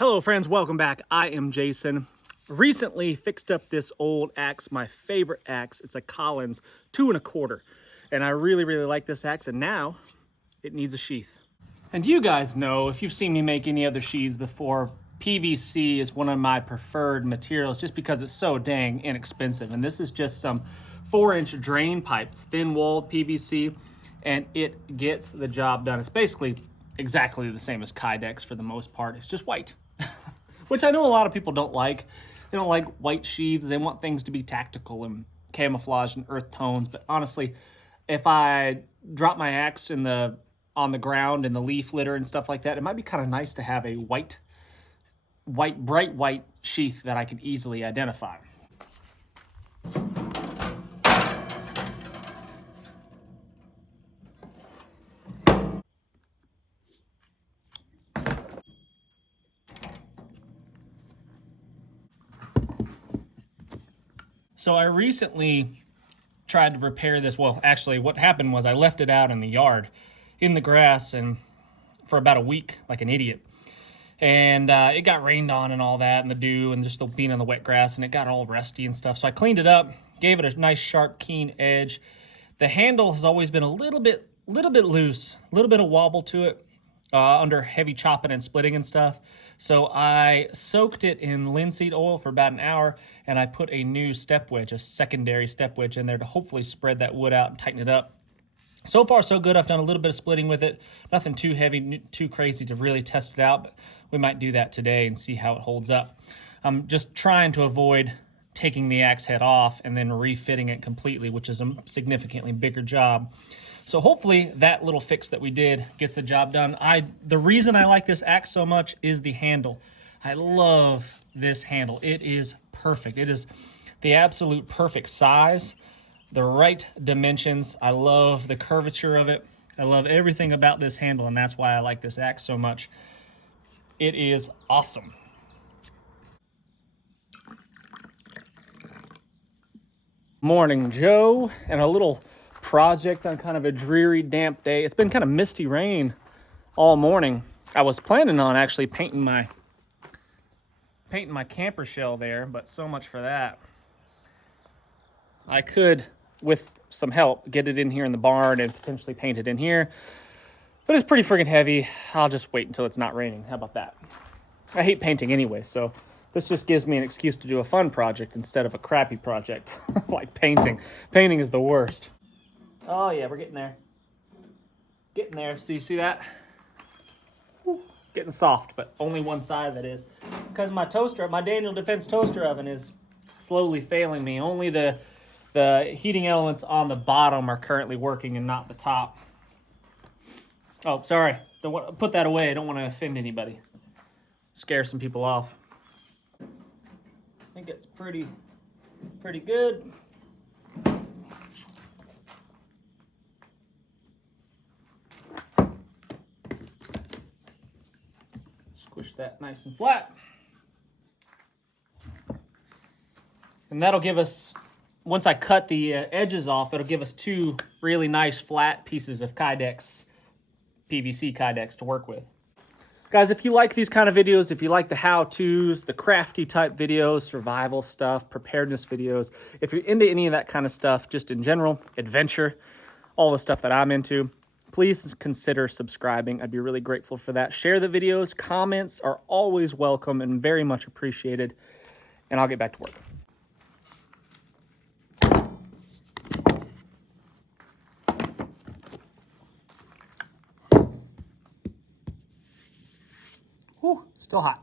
Hello friends, welcome back. I am Jason. Recently fixed up this old axe, my favorite axe. It's a Collins 2 1/4. And I really like this axe, and now it needs a sheath. And you guys know, if you've seen me make any other sheaths before, PVC is one of my preferred materials just because it's so dang inexpensive. And this is just some 4-inch drain pipe. It's thin-walled PVC, and it gets the job done. It's basically exactly the same as Kydex for the most part. It's just white, which I know a lot of people don't like. They don't like white sheaths. They want things to be tactical and camouflage and earth tones. But honestly, if I drop my axe on the ground in the leaf litter and stuff like that, it might be kind of nice to have a bright white sheath that I can easily identify. So I recently tried to repair this. Well, actually what happened was I left it out in the yard, in the grass, and for about a week, like an idiot. And it got rained on and all that, and the dew, and just the being in the wet grass, and it got all rusty and stuff. So I cleaned it up, gave it a nice, sharp, keen edge. The handle has always been a little bit loose, a little bit of wobble to it under heavy chopping and splitting and stuff. So I soaked it in linseed oil for about an hour, and I put a new step wedge, a secondary step wedge in there to hopefully spread that wood out and tighten it up. So far, so good. I've done a little bit of splitting with it. Nothing too heavy, too crazy to really test it out, but we might do that today and see how it holds up. I'm just trying to avoid taking the axe head off and then refitting it completely, which is a significantly bigger job. So hopefully that little fix that we did gets the job done. The reason I like this axe so much is the handle. I love this handle. It is perfect. It is the absolute perfect size, the right dimensions. I love the curvature of it. I love everything about this handle, and that's why I like this axe so much. It is awesome. Morning, Joe, and a little project on kind of a dreary, damp day. It's been kind of misty rain all morning. I was planning on actually painting my camper shell there, but so much for that. I could, with some help, get it in here in the barn and potentially paint it in here, but it's pretty friggin' heavy. I'll just wait until it's not raining. How about that? I hate painting anyway, so this just gives me an excuse to do a fun project instead of a crappy project like painting. Painting is the worst. Oh yeah, we're getting there. Getting there. So you see that? Whew. Getting soft, but only one side of it is. Because my toaster, my Daniel Defense toaster oven is slowly failing me. Only the heating elements on the bottom are currently working and not the top. Oh, sorry. Don't want to put that away. I don't want to offend anybody. Scare some people off. I think it's pretty good. Squish that nice and flat. And that'll give us, once I cut the edges off, it'll give us 2 really nice flat pieces of Kydex, PVC Kydex to work with. Guys, if you like these kind of videos, if you like the how-tos, the crafty type videos, survival stuff, preparedness videos, if you're into any of that kind of stuff, just in general, adventure, all the stuff that I'm into, please consider subscribing. I'd be really grateful for that. Share the videos. Comments are always welcome and very much appreciated. And I'll get back to work. Whew, still hot.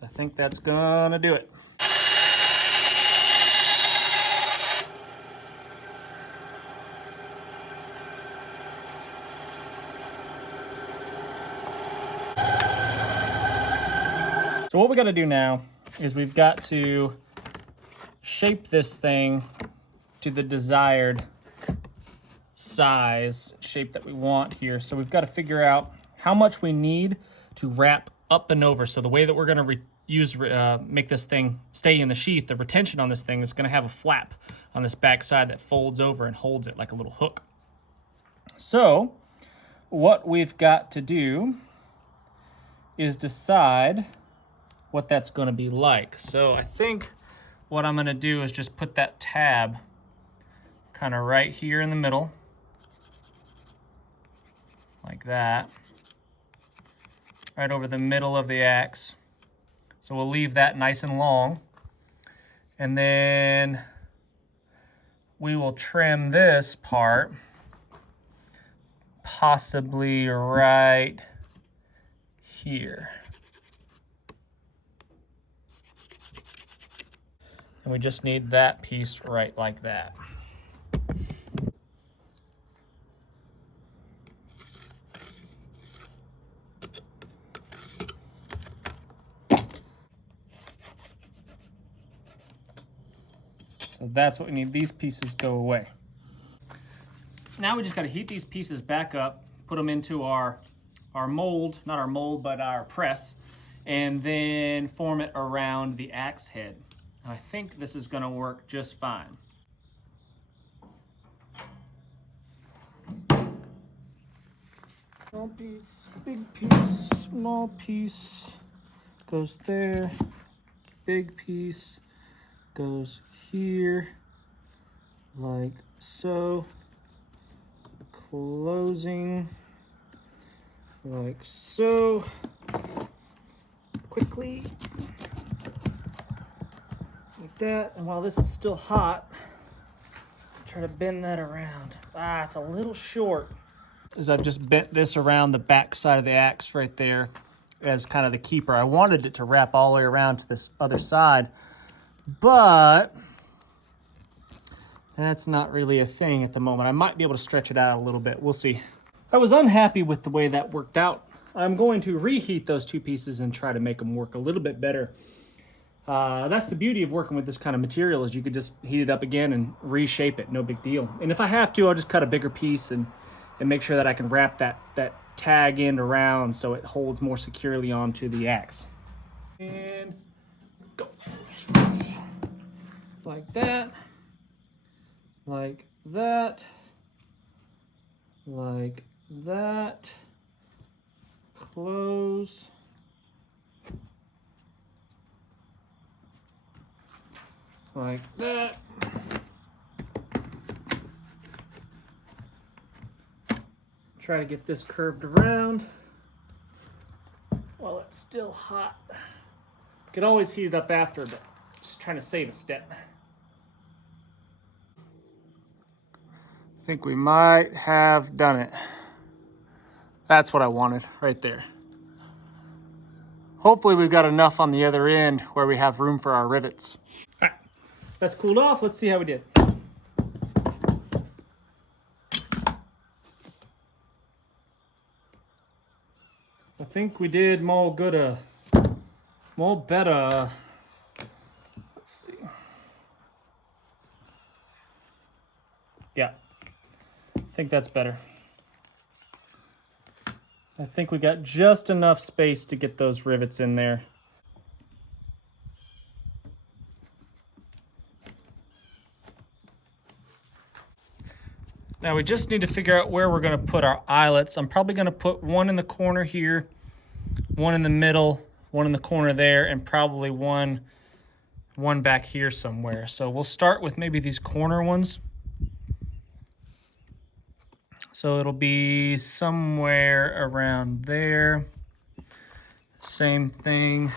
I think that's gonna do it. So what we got to do now is we've got to shape this thing to the desired size, shape that we want here. So we've got to figure out how much we need to wrap up and over. So the way that we're going to make this thing stay in the sheath, the retention on this thing is going to have a flap on this back side that folds over and holds it like a little hook. So what we've got to do is decide what that's going to be like. So I think what I'm going to do is just put that tab kind of right here in the middle, like that, right over the middle of the axe. So we'll leave that nice and long. And then we will trim this part possibly right here. And we just need that piece right like that. So that's what we need. These pieces go away. Now we just got to heat these pieces back up, put them into our mold, not our mold, but our press, and then form it around the axe head. And I think this is going to work just fine. Small piece, big piece, small piece goes there, big piece goes here, like so, closing, like so, quickly, like that. And while this is still hot, try to bend that around. It's a little short. As I've just bent this around the back side of the axe right there as kind of the keeper. I wanted it to wrap all the way around to this other side, but that's not really a thing at the moment. I might be able to stretch it out a little bit. We'll see. I was unhappy with the way that worked out. I'm going to reheat those two pieces and try to make them work a little bit better. That's the beauty of working with this kind of material, is you could just heat it up again and reshape it. No big deal. And if I have to, I'll just cut a bigger piece and make sure that I can wrap that tag end around so it holds more securely onto the axe. And go. Like that. Like that. Like that. Close. Like that. Try to get this curved around while it's still hot. You could always heat it up after, but just trying to save a step. I think we might have done it. That's what I wanted right there. Hopefully we've got enough on the other end where we have room for our rivets. All right, that's cooled off. Let's see how we did. I think we did more good, more better. Let's see. Yeah, I think that's better. I think we got just enough space to get those rivets in there. Now we just need to figure out where we're going to put our eyelets. I'm probably going to put one in the corner here, one in the middle, one in the corner there, and probably one back here somewhere. So we'll start with maybe these corner ones. So it'll be somewhere around there. Same thing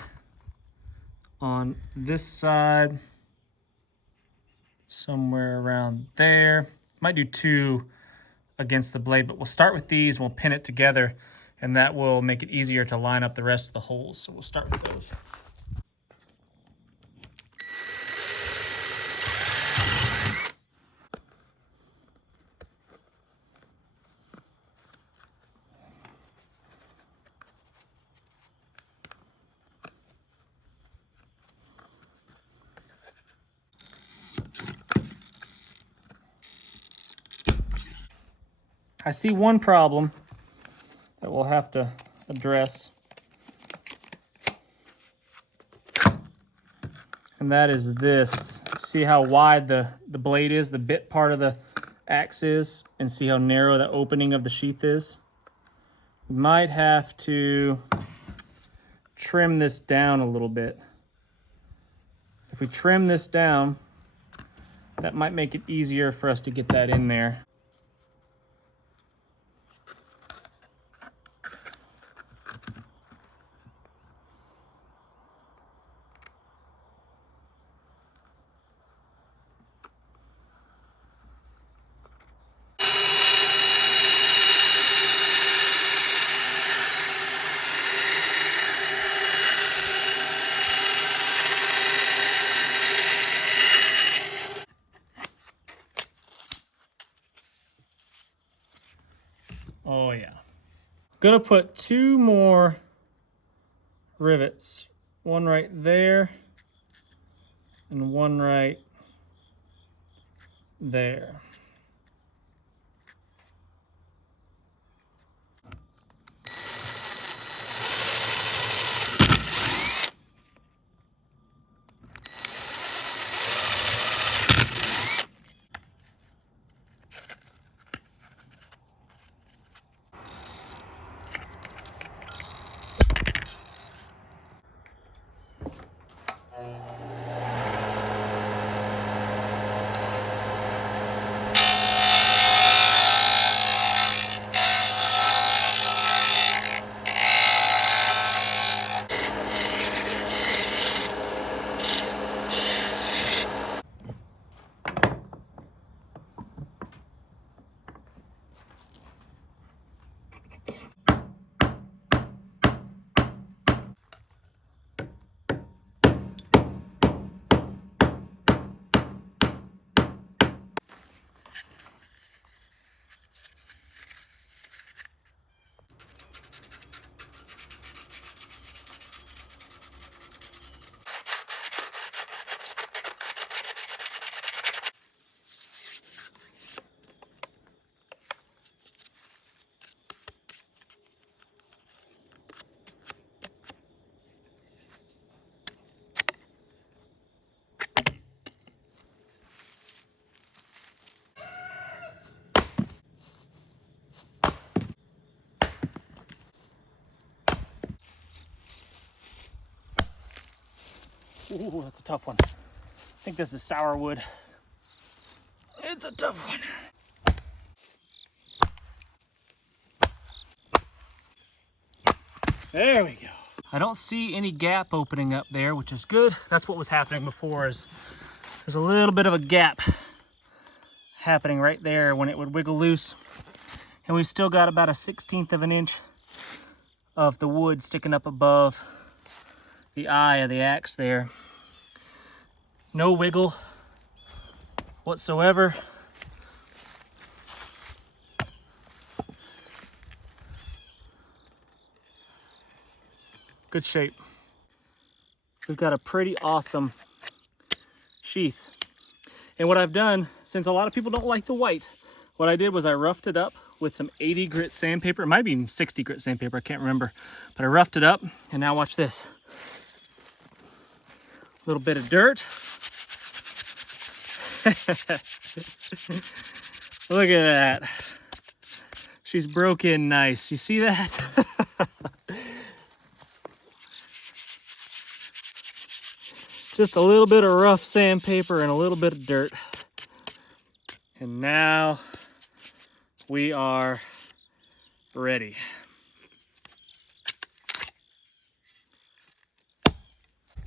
on this side. Somewhere around there. Might do two against the blade, but we'll start with these and we'll pin it together, and that will make it easier to line up the rest of the holes. So we'll start with those. I see one problem that we'll have to address, and that is this. See how wide the blade is, the bit part of the axe is, and see how narrow the opening of the sheath is? We might have to trim this down a little bit. If we trim this down, that might make it easier for us to get that in there. Oh yeah. Gonna put 2 more rivets. One right there and one right there. Ooh, that's a tough one. I think this is sour wood. It's a tough one. There we go. I don't see any gap opening up there, which is good. That's what was happening before, is there's a little bit of a gap happening right there when it would wiggle loose. And we've still got about a 1/16 of an inch of the wood sticking up above the eye of the axe there. No wiggle whatsoever. Good shape. We've got a pretty awesome sheath. And what I've done, since a lot of people don't like the white, what I did was I roughed it up with some 80 grit sandpaper. It might be even 60 grit sandpaper, I can't remember. But I roughed it up, and now watch this. A little bit of dirt. Look at that. She's broke in nice. You see that? Just a little bit of rough sandpaper and a little bit of dirt. And now we are ready.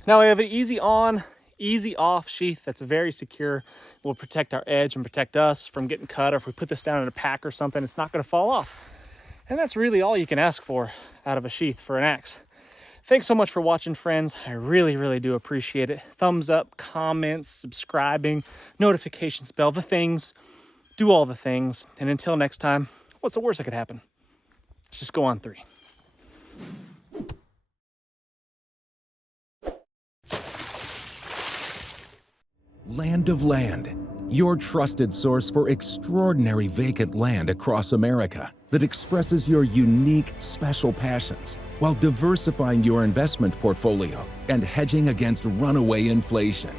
Now we have an easy on, easy off sheath that's very secure. Will protect our edge and protect us from getting cut, or if we put this down in a pack or something, it's not going to fall off. And that's really all you can ask for out of a sheath for an axe. Thanks so much for watching, friends. I really, really do appreciate it. Thumbs up, comments, subscribing, notifications bell, the things. Do all the things. And until next time, what's the worst that could happen? Let's just go on 3. Land of Land, your trusted source for extraordinary vacant land across America that expresses your unique, special passions while diversifying your investment portfolio and hedging against runaway inflation.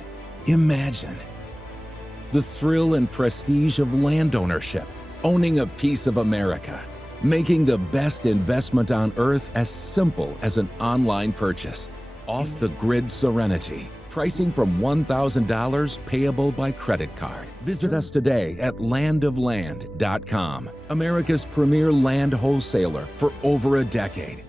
Imagine the thrill and prestige of land ownership, owning a piece of America. making the best investment on earth as simple as an online purchase. Off-the-grid serenity. Pricing from $1,000 payable by credit card. Visit us today at landofland.com, America's premier land wholesaler for over a decade.